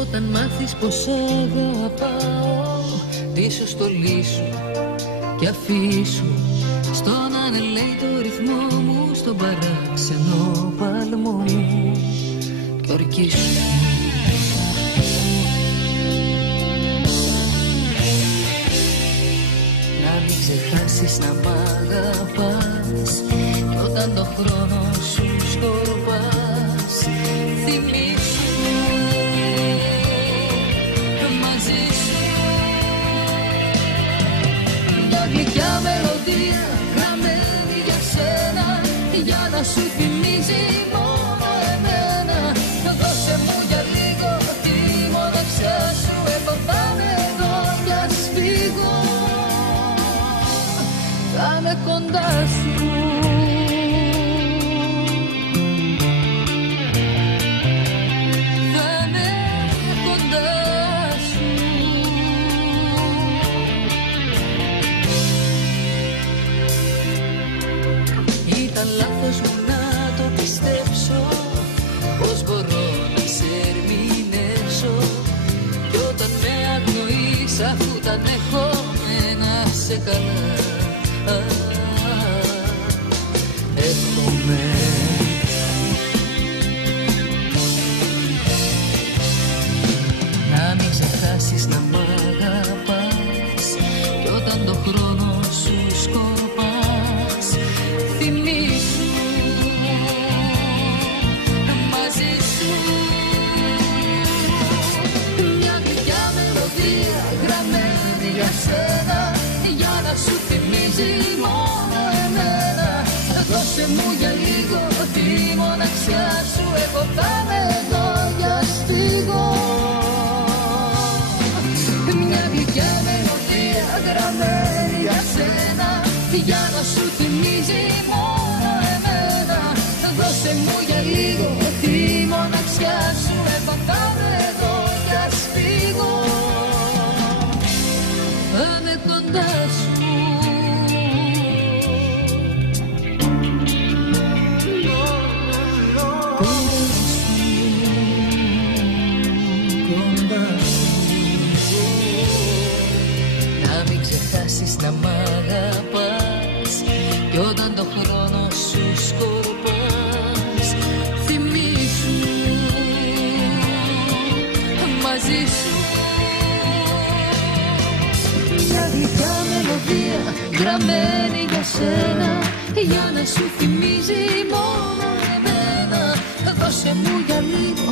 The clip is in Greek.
Όταν μάθεις πως αγαπάω, πίσω στο λύσου και αφήσου στον ανελέητο ρυθμό μου, στον παράξενο παλμό μου κι ορκίσου. Να μην ξεχάσεις να μ' αγαπάς κι όταν το χρόνο σου σκορπάς, θυμήσου μαζί σου μια γλυκιά μελωδία γραμμένη για σένα, για να σου θυμίζει μόνο εμένα. Δώσε μου για λίγο τη μοναξιά σου, εγώ θα είμαι εδώ κι ας φύγω, θα είμαι κοντά σου. Ήταν λάθος μου να το πιστέψω, πως μπορώ να σε ερμηνεύσω, κι όταν με αγνοείς αφού τα ανέχομαι να σε καλά εύχομαι. Να μην ξεχάσεις να μ' αγαπάς κι όταν το χρόνο σου σκορπάς, θυμήσου μαζί σου μια γλυκιά μελωδία γραμμένη για σένα, για να σου θυμίζει μόνο εμένα. Δώσε μου για λίγο τη μοναξιά σου, εγώ θα είμαι εδώ για στίγω. Μια γλυκιά μελωδία γραμμένη για σένα, για να σου θυμίζει μόνο εμένα. Δώσε μου για λίγο τη μοναξιά σου, εγώ θα είμαι εδώ κι ας φύγω, θα είμαι κοντά σου. Να μην ξεχάσεις να μ' αγαπάς κι όταν το χρόνο σου σκορπάς, θυμήσου μαζί σου μια γλυκιά μελωδία γραμμένη για σένα, για να σου θυμίζει μόνο εμένα. Δώσε μου για λίγο